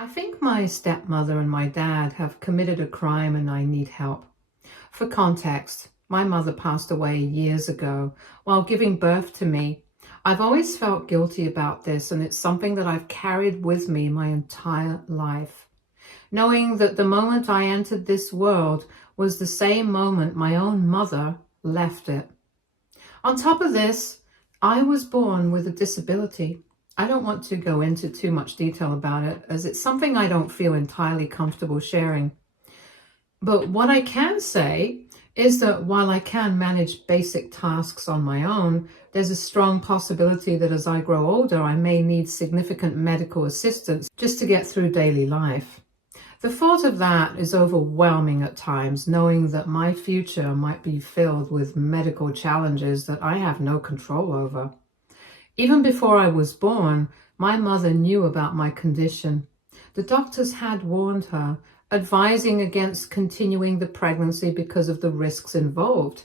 I think my stepmother and my dad have committed a crime and I need help. For context, my mother passed away years ago while giving birth to me. I've always felt guilty about this, and it's something that I've carried with me my entire life. Knowing that the moment I entered this world was the same moment my own mother left it. On top of this, I was born with a disability. I don't want to go into too much detail about it, as it's something I don't feel entirely comfortable sharing. But what I can say is that while I can manage basic tasks on my own, there's a strong possibility that as I grow older, I may need significant medical assistance just to get through daily life. The thought of that is overwhelming at times, knowing that my future might be filled with medical challenges that I have no control over. Even before I was born, my mother knew about my condition. The doctors had warned her, advising against continuing the pregnancy because of the risks involved,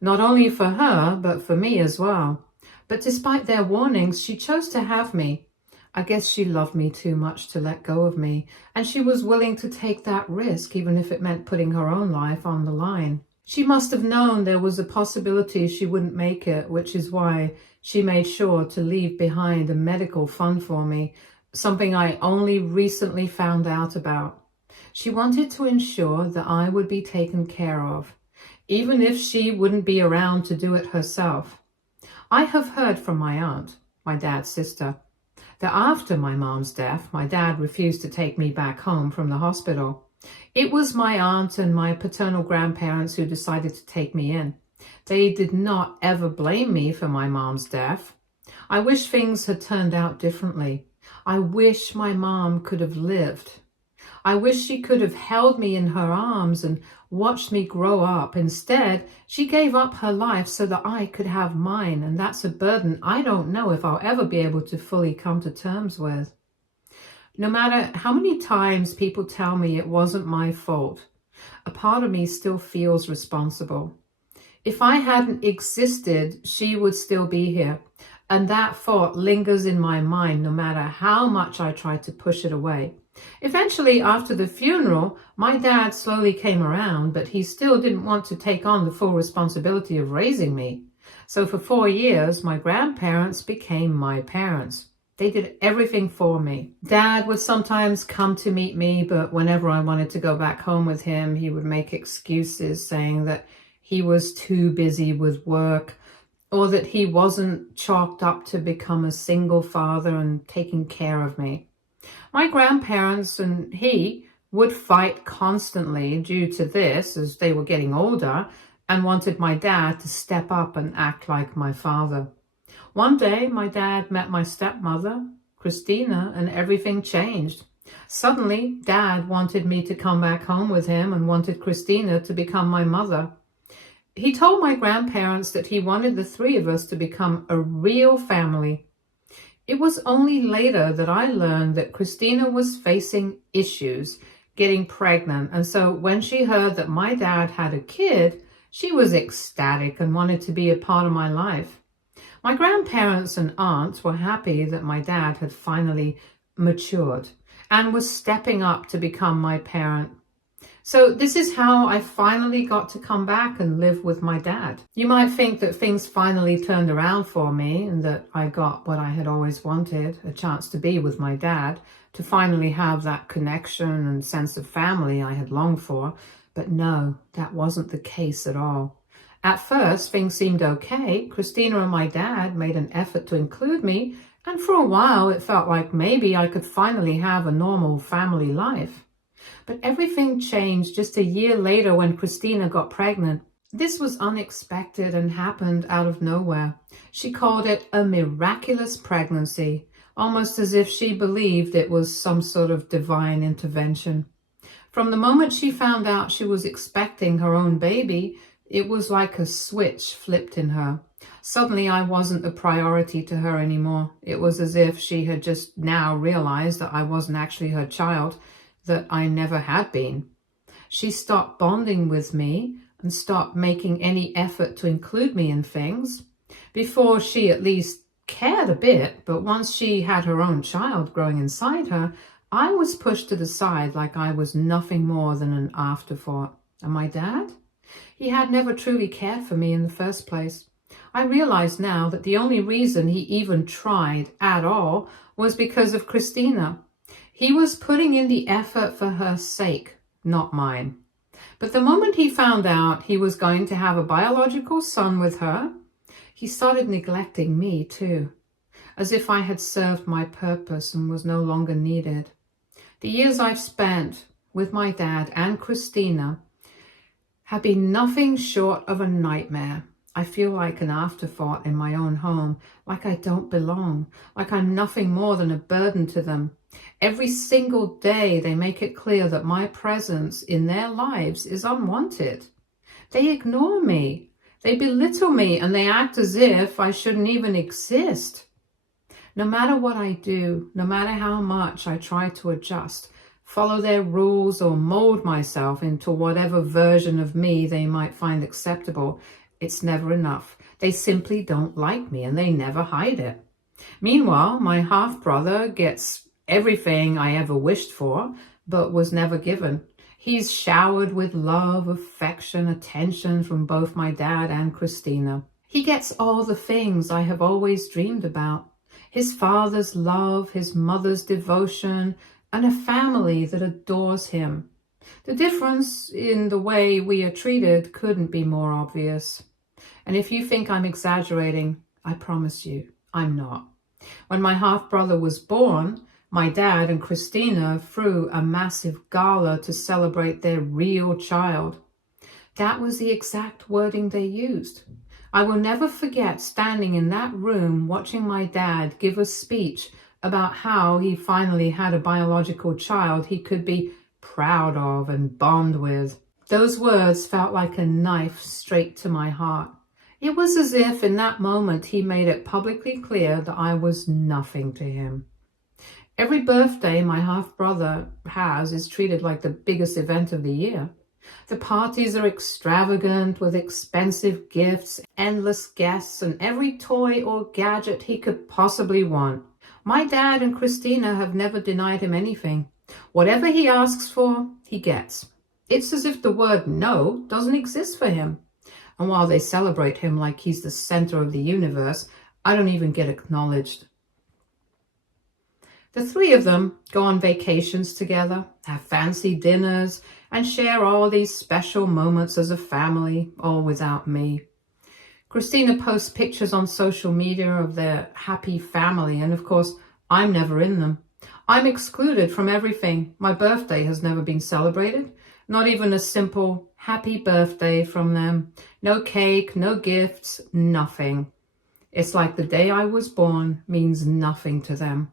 not only for her, but for me as well. But despite their warnings, she chose to have me. I guess she loved me too much to let go of me, and she was willing to take that risk, even if it meant putting her own life on the line. She must have known there was a possibility she wouldn't make it, which is why she made sure to leave behind a medical fund for me, something I only recently found out about. She wanted to ensure that I would be taken care of, even if she wouldn't be around to do it herself. I have heard from my aunt, my dad's sister, that after my mom's death, my dad refused to take me back home from the hospital. It was my aunt and my paternal grandparents who decided to take me in. They did not ever blame me for my mom's death. I wish things had turned out differently. I wish my mom could have lived. I wish she could have held me in her arms and watched me grow up. Instead, she gave up her life so that I could have mine, and that's a burden I don't know if I'll ever be able to fully come to terms with. No matter how many times people tell me it wasn't my fault, a part of me still feels responsible. If I hadn't existed, she would still be here, and that thought lingers in my mind no matter how much I try to push it away. Eventually, after the funeral, my dad slowly came around, but he still didn't want to take on the full responsibility of raising me. So for 4 years, my grandparents became my parents. They did everything for me. Dad would sometimes come to meet me, but whenever I wanted to go back home with him, he would make excuses saying that he was too busy with work, or that he wasn't chalked up to become a single father and taking care of me. My grandparents and he would fight constantly due to this as they were getting older and wanted my dad to step up and act like my father. One day, my dad met my stepmother, Christina, and everything changed. Suddenly, Dad wanted me to come back home with him and wanted Christina to become my mother. He told my grandparents that he wanted the three of us to become a real family. It was only later that I learned that Christina was facing issues getting pregnant, and so when she heard that my dad had a kid, she was ecstatic and wanted to be a part of my life. My grandparents and aunts were happy that my dad had finally matured and was stepping up to become my parent. So this is how I finally got to come back and live with my dad. You might think that things finally turned around for me and that I got what I had always wanted, a chance to be with my dad, to finally have that connection and sense of family I had longed for. But no, that wasn't the case at all. At first, things seemed okay. Christina and my dad made an effort to include me, and for a while it felt like maybe I could finally have a normal family life. But everything changed just a year later when Christina got pregnant. This was unexpected and happened out of nowhere. She called it a miraculous pregnancy, almost as if she believed it was some sort of divine intervention. From the moment she found out she was expecting her own baby, it was like a switch flipped in her. Suddenly I wasn't a priority to her anymore. It was as if she had just now realized that I wasn't actually her child, that I never had been. She stopped bonding with me and stopped making any effort to include me in things. Before, she at least cared a bit, but once she had her own child growing inside her, I was pushed to the side like I was nothing more than an afterthought. And my dad? He had never truly cared for me in the first place. I realize now that the only reason he even tried at all was because of Christina. He was putting in the effort for her sake, not mine. But the moment he found out he was going to have a biological son with her, he started neglecting me too, as if I had served my purpose and was no longer needed. The years I've spent with my dad and Christina have been nothing short of a nightmare. I feel like an afterthought in my own home, like I don't belong, like I'm nothing more than a burden to them. Every single day they make it clear that my presence in their lives is unwanted. They ignore me, they belittle me, and they act as if I shouldn't even exist. No matter what I do, no matter how much I try to adjust, follow their rules, or mold myself into whatever version of me they might find acceptable, it's never enough. They simply don't like me, and they never hide it. Meanwhile, my half-brother gets everything I ever wished for, but was never given. He's showered with love, affection, attention from both my dad and Christina. He gets all the things I have always dreamed about. His father's love, his mother's devotion, and a family that adores him. The difference in the way we are treated couldn't be more obvious. And if you think I'm exaggerating, I promise you, I'm not. When my half-brother was born, my dad and Christina threw a massive gala to celebrate their real child. That was the exact wording they used. I will never forget standing in that room watching my dad give a speech about how he finally had a biological child he could be proud of and bond with. Those words felt like a knife straight to my heart. It was as if in that moment he made it publicly clear that I was nothing to him. Every birthday my half-brother has is treated like the biggest event of the year. The parties are extravagant with expensive gifts, endless guests, and every toy or gadget he could possibly want. My dad and Christina have never denied him anything. Whatever he asks for, he gets. It's as if the word no doesn't exist for him. And while they celebrate him like he's the center of the universe, I don't even get acknowledged. The three of them go on vacations together, have fancy dinners, and share all these special moments as a family, all without me. Christina posts pictures on social media of their happy family, and of course, I'm never in them. I'm excluded from everything. My birthday has never been celebrated, not even a simple happy birthday from them. No cake, no gifts, nothing. It's like the day I was born means nothing to them,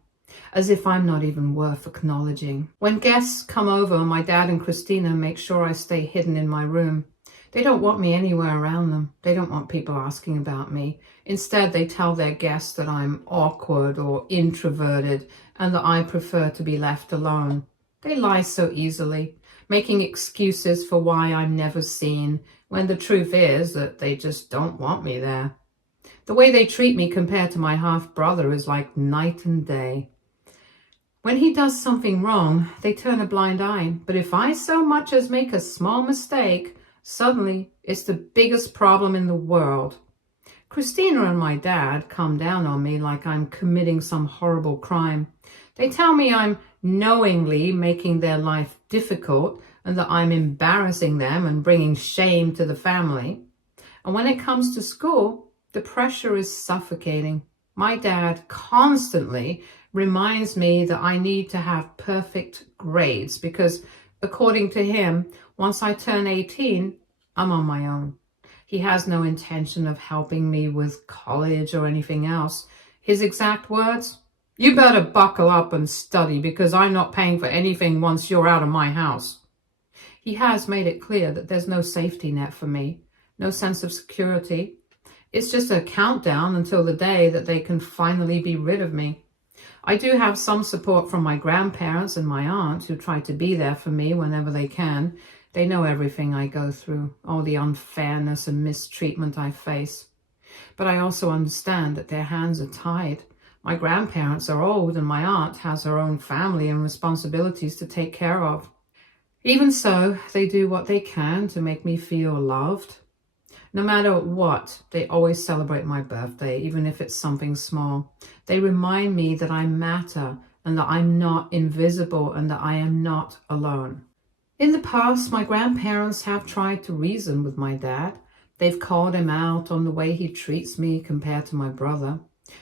as if I'm not even worth acknowledging. When guests come over, my dad and Christina make sure I stay hidden in my room. They don't want me anywhere around them. They don't want people asking about me. Instead, they tell their guests that I'm awkward or introverted and that I prefer to be left alone. They lie so easily, making excuses for why I'm never seen, when the truth is that they just don't want me there. The way they treat me compared to my half-brother is like night and day. When he does something wrong, they turn a blind eye. But if I so much as make a small mistake, suddenly it's the biggest problem in the world. Christina and my dad come down on me like I'm committing some horrible crime. They tell me I'm knowingly making their life difficult and that I'm embarrassing them and bringing shame to the family. And when it comes to school, the pressure is suffocating. My dad constantly reminds me that I need to have perfect grades because, according to him, once I turn 18, I'm on my own. He has no intention of helping me with college or anything else. His exact words, "You better buckle up and study because I'm not paying for anything once you're out of my house." He has made it clear that there's no safety net for me, no sense of security. It's just a countdown until the day that they can finally be rid of me. I do have some support from my grandparents and my aunt who try to be there for me whenever they can. They know everything I go through, all the unfairness and mistreatment I face. But I also understand that their hands are tied. My grandparents are old and my aunt has her own family and responsibilities to take care of. Even so, they do what they can to make me feel loved. No matter what, they always celebrate my birthday, even if it's something small. They remind me that I matter and that I'm not invisible and that I am not alone. In the past, my grandparents have tried to reason with my dad. They've called him out on the way he treats me compared to my brother.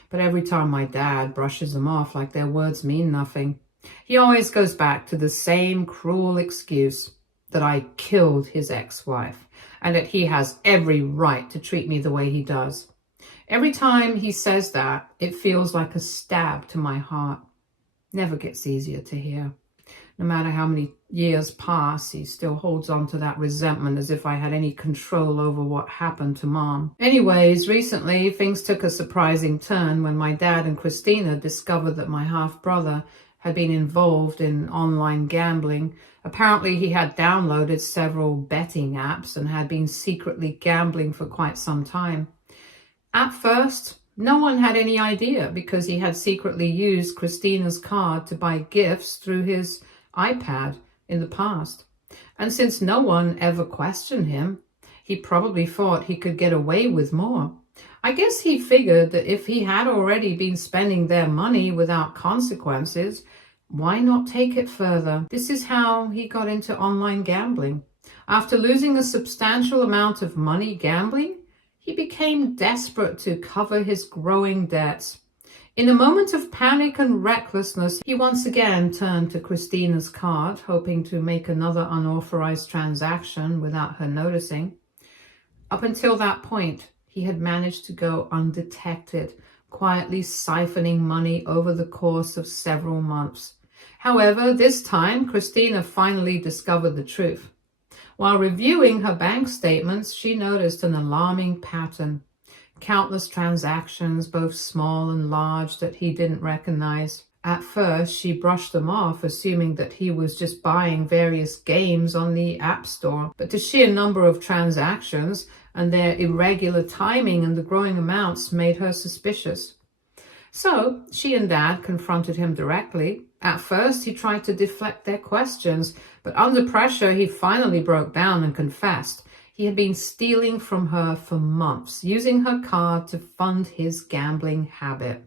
But every time my dad brushes them off like their words mean nothing, he always goes back to the same cruel excuse that I killed his ex-wife and that he has every right to treat me the way he does. Every time he says that, it feels like a stab to my heart. Never gets easier to hear. No matter how many years pass, he still holds on to that resentment as if I had any control over what happened to Mom. Anyways, recently things took a surprising turn when my dad and Christina discovered that my half-brother had been involved in online gambling. Apparently he had downloaded several betting apps and had been secretly gambling for quite some time. At first, no one had any idea because he had secretly used Christina's card to buy gifts through his iPad in the past. And since no one ever questioned him, he probably thought he could get away with more. I guess he figured that if he had already been spending their money without consequences, why not take it further? This is how he got into online gambling. After losing a substantial amount of money gambling, he became desperate to cover his growing debts. In a moment of panic and recklessness, he once again turned to Christina's card, hoping to make another unauthorized transaction without her noticing. Up until that point, he had managed to go undetected, quietly siphoning money over the course of several months. However, this time, Christina finally discovered the truth. While reviewing her bank statements, she noticed an alarming pattern. Countless transactions, both small and large, that he didn't recognize. At first, she brushed them off, assuming that he was just buying various games on the App Store. But the sheer number of transactions and their irregular timing and the growing amounts made her suspicious. So she and Dad confronted him directly. At first, he tried to deflect their questions, but under pressure, he finally broke down and confessed. He had been stealing from her for months, using her card to fund his gambling habit.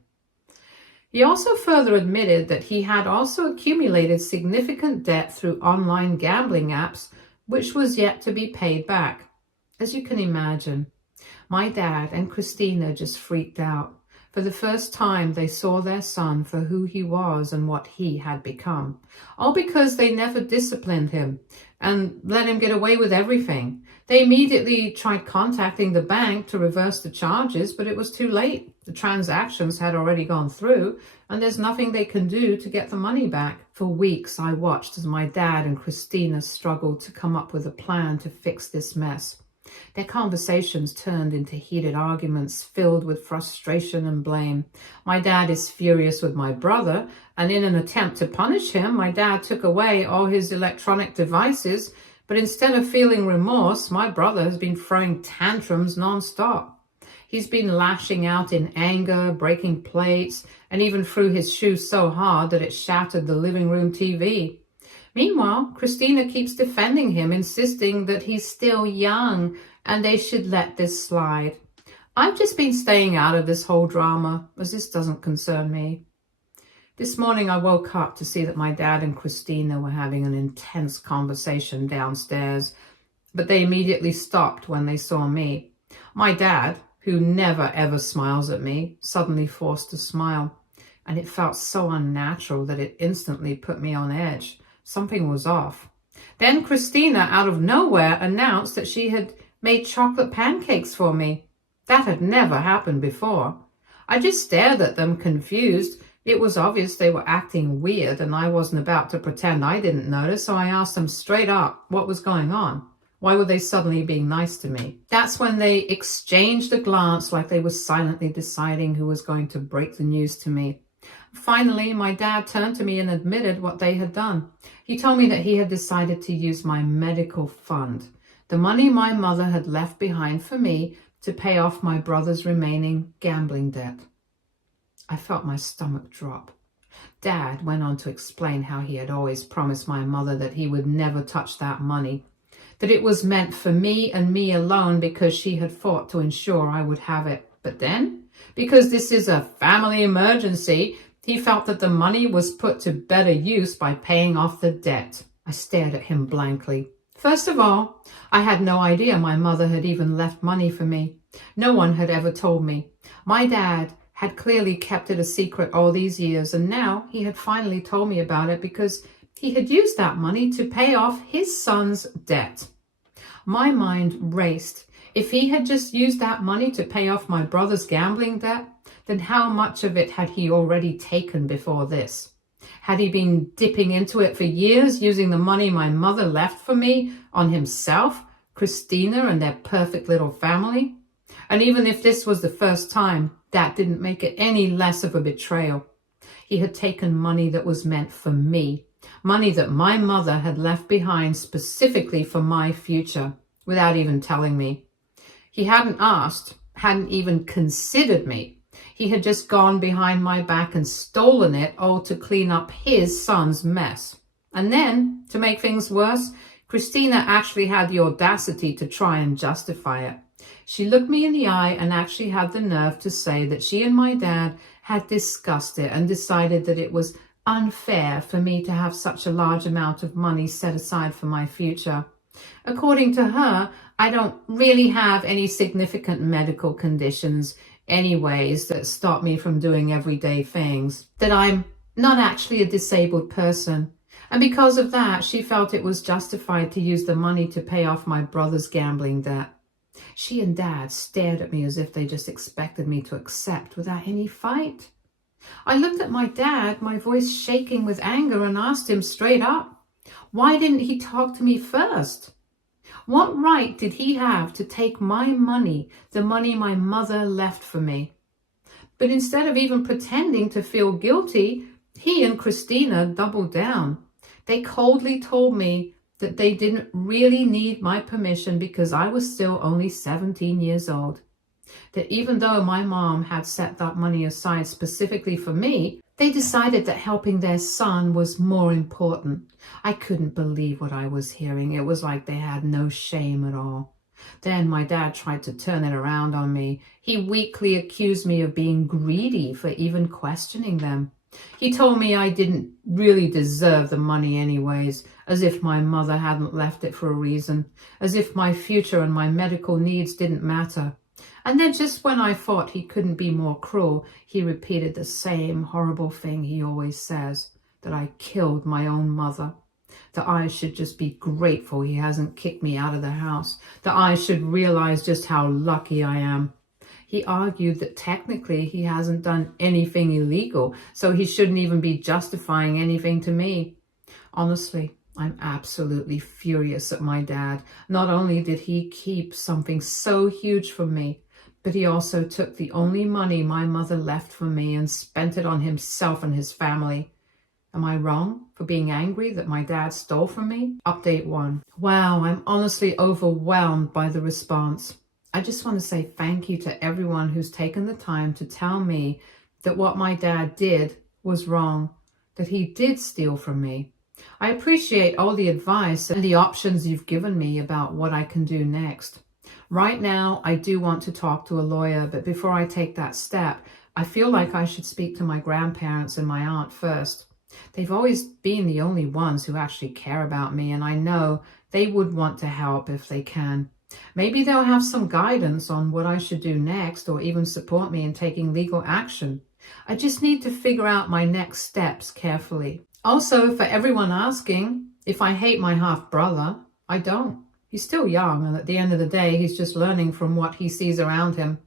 He also further admitted that he had also accumulated significant debt through online gambling apps, which was yet to be paid back. As you can imagine, my dad and Christina just freaked out. For the first time, they saw their son for who he was and what he had become. All because they never disciplined him and let him get away with everything. They immediately tried contacting the bank to reverse the charges, but it was too late. The transactions had already gone through, and there's nothing they can do to get the money back. For weeks, I watched as my dad and Christina struggled to come up with a plan to fix this mess. Their conversations turned into heated arguments filled with frustration and blame. My dad is furious with my brother, and in an attempt to punish him, my dad took away all his electronic devices, but instead of feeling remorse, my brother has been throwing tantrums non-stop. He's been lashing out in anger, breaking plates, and even threw his shoe so hard that it shattered the living room TV. Meanwhile, Christina keeps defending him, insisting that he's still young and they should let this slide. I've just been staying out of this whole drama, as this doesn't concern me. This morning I woke up to see that my dad and Christina were having an intense conversation downstairs, but they immediately stopped when they saw me. My dad, who never ever smiles at me, suddenly forced a smile, and it felt so unnatural that it instantly put me on edge. Something was off. Then Christina, out of nowhere, announced that she had made chocolate pancakes for me. That had never happened before. I just stared at them, confused. It was obvious they were acting weird, and I wasn't about to pretend I didn't notice, so I asked them straight up what was going on. Why were they suddenly being nice to me? That's when they exchanged a glance like they were silently deciding who was going to break the news to me. Finally, my dad turned to me and admitted what they had done. He told me that he had decided to use my medical fund, the money my mother had left behind for me, to pay off my brother's remaining gambling debt. I felt my stomach drop. Dad went on to explain how he had always promised my mother that he would never touch that money, that it was meant for me and me alone because she had fought to ensure I would have it. But then, because this is a family emergency, he felt that the money was put to better use by paying off the debt. I stared at him blankly. First of all, I had no idea my mother had even left money for me. No one had ever told me. My dad had clearly kept it a secret all these years, and now he had finally told me about it because he had used that money to pay off his son's debt. My mind raced. If he had just used that money to pay off my brother's gambling debt, then how much of it had he already taken before this? Had he been dipping into it for years, using the money my mother left for me on himself, Christina, and their perfect little family? And even if this was the first time, that didn't make it any less of a betrayal. He had taken money that was meant for me, money that my mother had left behind specifically for my future, without even telling me. He hadn't asked, hadn't even considered me. He had just gone behind my back and stolen it all to clean up his son's mess. And then, to make things worse, Christina actually had the audacity to try and justify it. She looked me in the eye and actually had the nerve to say that she and my dad had discussed it and decided that it was unfair for me to have such a large amount of money set aside for my future. According to her, I don't really have any significant medical conditions anyways that stop me from doing everyday things, that I'm not actually a disabled person. And because of that, she felt it was justified to use the money to pay off my brother's gambling debt. She and Dad stared at me as if they just expected me to accept without any fight. I looked at my dad, my voice shaking with anger, and asked him straight up, why didn't he talk to me first? What right did he have to take my money, the money my mother left for me? But instead of even pretending to feel guilty, he and Christina doubled down. They coldly told me that they didn't really need my permission because I was still only 17 years old. That even though my mom had set that money aside specifically for me, they decided that helping their son was more important. I couldn't believe what I was hearing. It was like they had no shame at all. Then my dad tried to turn it around on me. He weakly accused me of being greedy for even questioning them. He told me I didn't really deserve the money anyways, as if my mother hadn't left it for a reason, as if my future and my medical needs didn't matter. And then just when I thought he couldn't be more cruel, he repeated the same horrible thing he always says, that I killed my own mother, that I should just be grateful he hasn't kicked me out of the house, that I should realize just how lucky I am. He argued that technically he hasn't done anything illegal, so he shouldn't even be justifying anything to me. Honestly, I'm absolutely furious at my dad. Not only did he keep something so huge from me, but he also took the only money my mother left for me and spent it on himself and his family. Am I wrong for being angry that my dad stole from me? Update 1. Wow, I'm honestly overwhelmed by the response. I just want to say thank you to everyone who's taken the time to tell me that what my dad did was wrong, that he did steal from me. I appreciate all the advice and the options you've given me about what I can do next. Right now, I do want to talk to a lawyer, but before I take that step, I feel like I should speak to my grandparents and my aunt first. They've always been the only ones who actually care about me, and I know they would want to help if they can. Maybe they'll have some guidance on what I should do next, or even support me in taking legal action. I just need to figure out my next steps carefully. Also, for everyone asking if I hate my half-brother, I don't. He's still young, and at the end of the day, he's just learning from what he sees around him.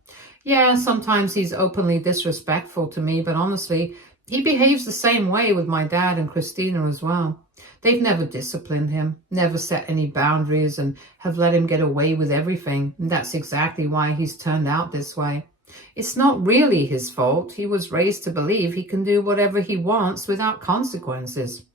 Yeah, sometimes he's openly disrespectful to me, but honestly, he behaves the same way with my dad and Christina as well. They've never disciplined him, never set any boundaries, and have let him get away with everything. And that's exactly why he's turned out this way. It's not really his fault. He was raised to believe he can do whatever he wants without consequences.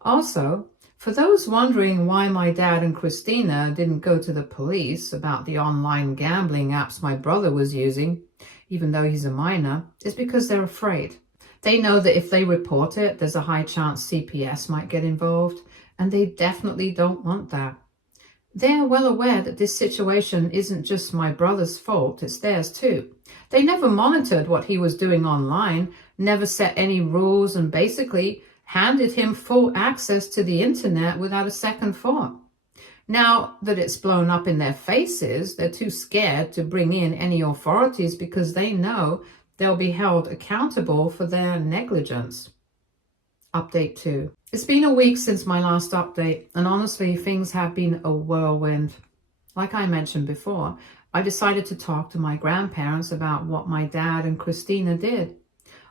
Also, For those wondering why my dad and Christina didn't go to the police about the online gambling apps my brother was using, even though he's a minor, is because they're afraid. They know that if they report it, there's a high chance CPS might get involved, and they definitely don't want that. They're well aware that this situation isn't just my brother's fault, it's theirs too. They never monitored what he was doing online, never set any rules, and basically handed him full access to the internet without a second thought. Now that it's blown up in their faces, they're too scared to bring in any authorities because they know they'll be held accountable for their negligence. Update 2. It's been a week since my last update, and honestly, things have been a whirlwind. Like I mentioned before, I decided to talk to my grandparents about what my dad and Christina did.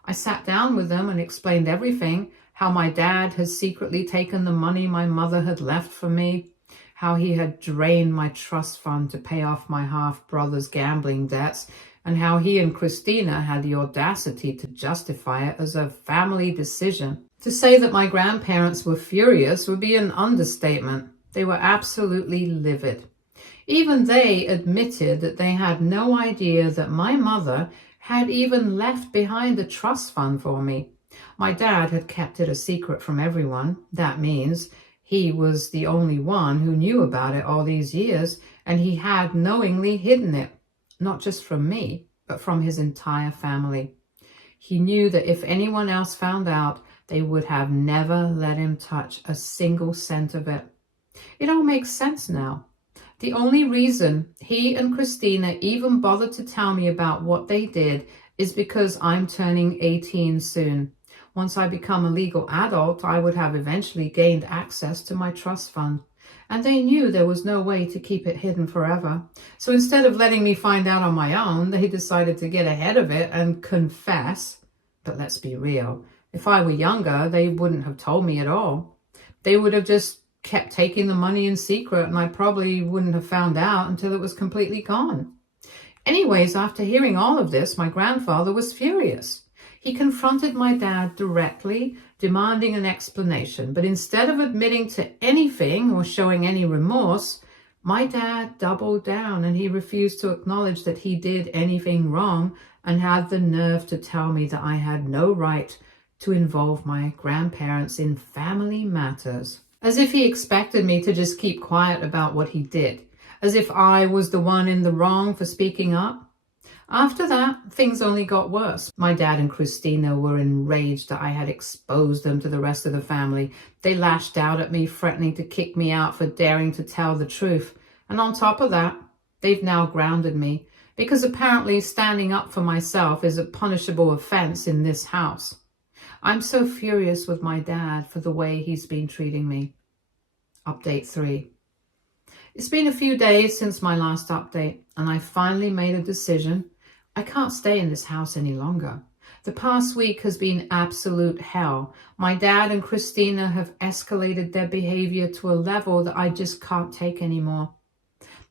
I sat down with them and explained everything, how my dad had secretly taken the money my mother had left for me, how he had drained my trust fund to pay off my half-brother's gambling debts, and how he and Christina had the audacity to justify it as a family decision. To say that my grandparents were furious would be an understatement. They were absolutely livid. Even they admitted that they had no idea that my mother had even left behind a trust fund for me. My dad had kept it a secret from everyone. That means he was the only one who knew about it all these years, and he had knowingly hidden it, not just from me, but from his entire family. He knew that if anyone else found out, they would have never let him touch a single cent of it. It all makes sense now. The only reason he and Christina even bothered to tell me about what they did is because I'm turning 18 soon. Once I become a legal adult, I would have eventually gained access to my trust fund. And they knew there was no way to keep it hidden forever. So instead of letting me find out on my own, they decided to get ahead of it and confess. But let's be real. If I were younger, they wouldn't have told me at all. They would have just kept taking the money in secret, and I probably wouldn't have found out until it was completely gone. Anyways, after hearing all of this, my grandfather was furious. He confronted my dad directly, demanding an explanation. But instead of admitting to anything or showing any remorse, my dad doubled down and he refused to acknowledge that he did anything wrong and had the nerve to tell me that I had no right to involve my grandparents in family matters. As if he expected me to just keep quiet about what he did. As if I was the one in the wrong for speaking up. After that, things only got worse. My dad and Christina were enraged that I had exposed them to the rest of the family. They lashed out at me, threatening to kick me out for daring to tell the truth. And on top of that, they've now grounded me, because apparently standing up for myself is a punishable offense in this house. I'm so furious with my dad for the way he's been treating me. Update 3. It's been a few days since my last update, and I finally made a decision. I can't stay in this house any longer. The past week has been absolute hell. My dad and Christina have escalated their behavior to a level that I just can't take anymore.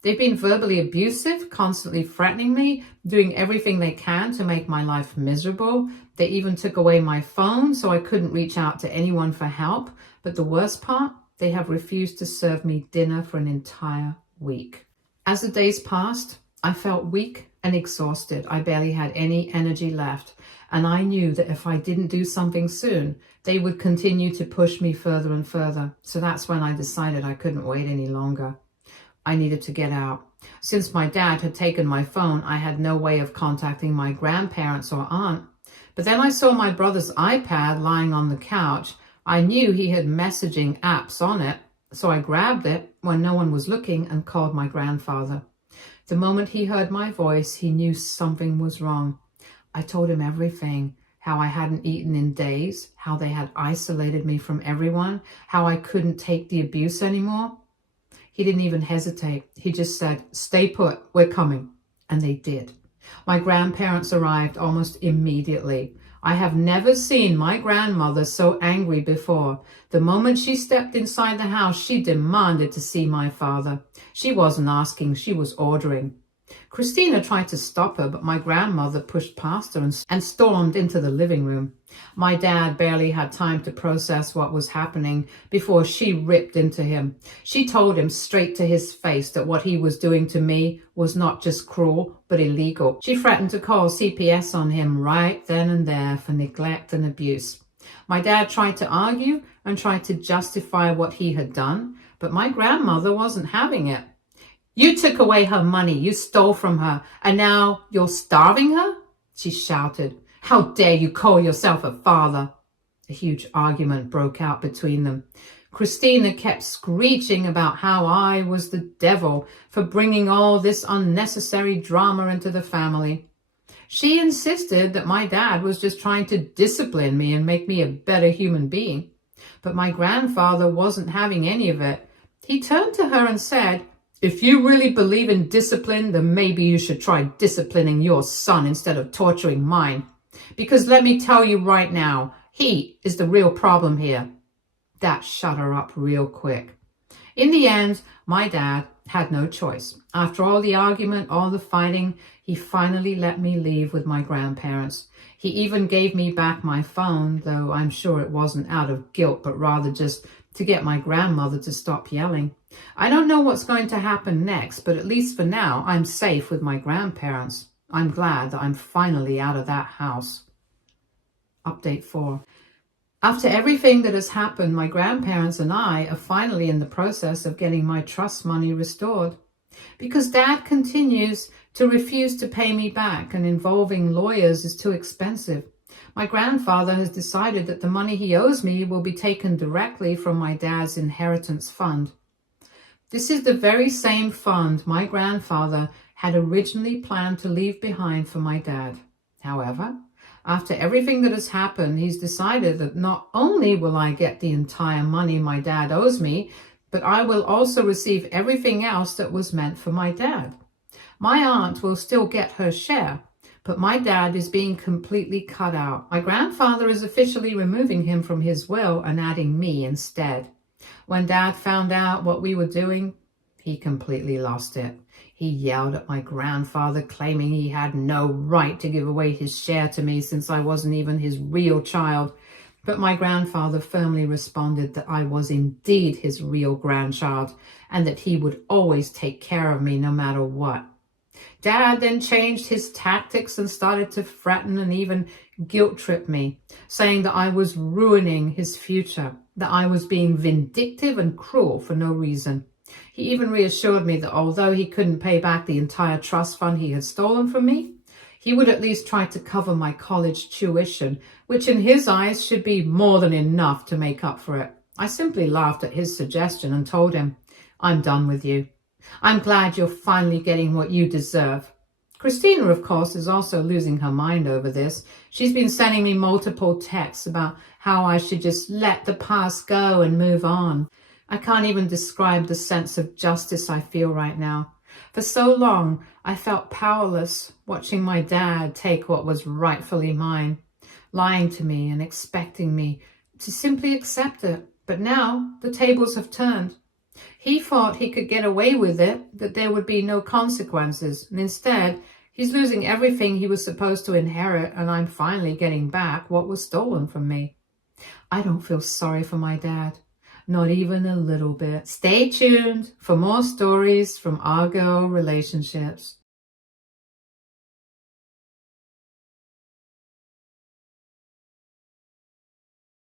They've been verbally abusive, constantly threatening me, doing everything they can to make my life miserable. They even took away my phone so I couldn't reach out to anyone for help. But the worst part, they have refused to serve me dinner for an entire week. As the days passed, I felt weak and exhausted. I barely had any energy left. And I knew that if I didn't do something soon, they would continue to push me further and further. So that's when I decided I couldn't wait any longer. I needed to get out. Since my dad had taken my phone, I had no way of contacting my grandparents or aunt. But then I saw my brother's iPad lying on the couch. I knew he had messaging apps on it, so I grabbed it when no one was looking and called my grandfather. The moment he heard my voice, he knew something was wrong. I told him everything, how I hadn't eaten in days, how they had isolated me from everyone, how I couldn't take the abuse anymore. He didn't even hesitate. He just said, "Stay put, we're coming." And they did. My grandparents arrived almost immediately. I have never seen my grandmother so angry before. The moment she stepped inside the house, she demanded to see my father. She wasn't asking, she was ordering. Christina tried to stop her, but my grandmother pushed past her and stormed into the living room. My dad barely had time to process what was happening before she ripped into him. She told him straight to his face that what he was doing to me was not just cruel, but illegal. She threatened to call CPS on him right then and there for neglect and abuse. My dad tried to argue and tried to justify what he had done, but my grandmother wasn't having it. "You took away her money, you stole from her, and now you're starving her?" she shouted. "How dare you call yourself a father?" A huge argument broke out between them. Christina kept screeching about how I was the devil for bringing all this unnecessary drama into the family. She insisted that my dad was just trying to discipline me and make me a better human being. But my grandfather wasn't having any of it. He turned to her and said, "If you really believe in discipline, then maybe you should try disciplining your son instead of torturing mine. Because let me tell you right now, he is the real problem here." That shut her up real quick. In the end, my dad had no choice. After all the argument, all the fighting, he finally let me leave with my grandparents. He even gave me back my phone, though I'm sure it wasn't out of guilt, but rather just to get my grandmother to stop yelling. I don't know what's going to happen next, but at least for now, I'm safe with my grandparents. I'm glad that I'm finally out of that house. Update 4. After everything that has happened, my grandparents and I are finally in the process of getting my trust money restored. Because Dad continues to refuse to pay me back and involving lawyers is too expensive, my grandfather has decided that the money he owes me will be taken directly from my dad's inheritance fund. This is the very same fund my grandfather had originally planned to leave behind for my dad. However, after everything that has happened, he's decided that not only will I get the entire money my dad owes me, but I will also receive everything else that was meant for my dad. My aunt will still get her share, but my dad is being completely cut out. My grandfather is officially removing him from his will and adding me instead. When Dad found out what we were doing, he completely lost it. He yelled at my grandfather, claiming he had no right to give away his share to me since I wasn't even his real child. But my grandfather firmly responded that I was indeed his real grandchild and that he would always take care of me no matter what. Dad then changed his tactics and started to threaten and even guilt-trip me, saying that I was ruining his future, that I was being vindictive and cruel for no reason. He even reassured me that although he couldn't pay back the entire trust fund he had stolen from me, he would at least try to cover my college tuition, which in his eyes should be more than enough to make up for it. I simply laughed at his suggestion and told him, "I'm done with you. I'm glad you're finally getting what you deserve." Christina, of course, is also losing her mind over this. She's been sending me multiple texts about how I should just let the past go and move on. I can't even describe the sense of justice I feel right now. For so long, I felt powerless watching my dad take what was rightfully mine, lying to me and expecting me to simply accept it. But now the tables have turned. He thought he could get away with it, that there would be no consequences, and instead, he's losing everything he was supposed to inherit, and I'm finally getting back what was stolen from me. I don't feel sorry for my dad, not even a little bit. Stay tuned for more stories from our girl relationships.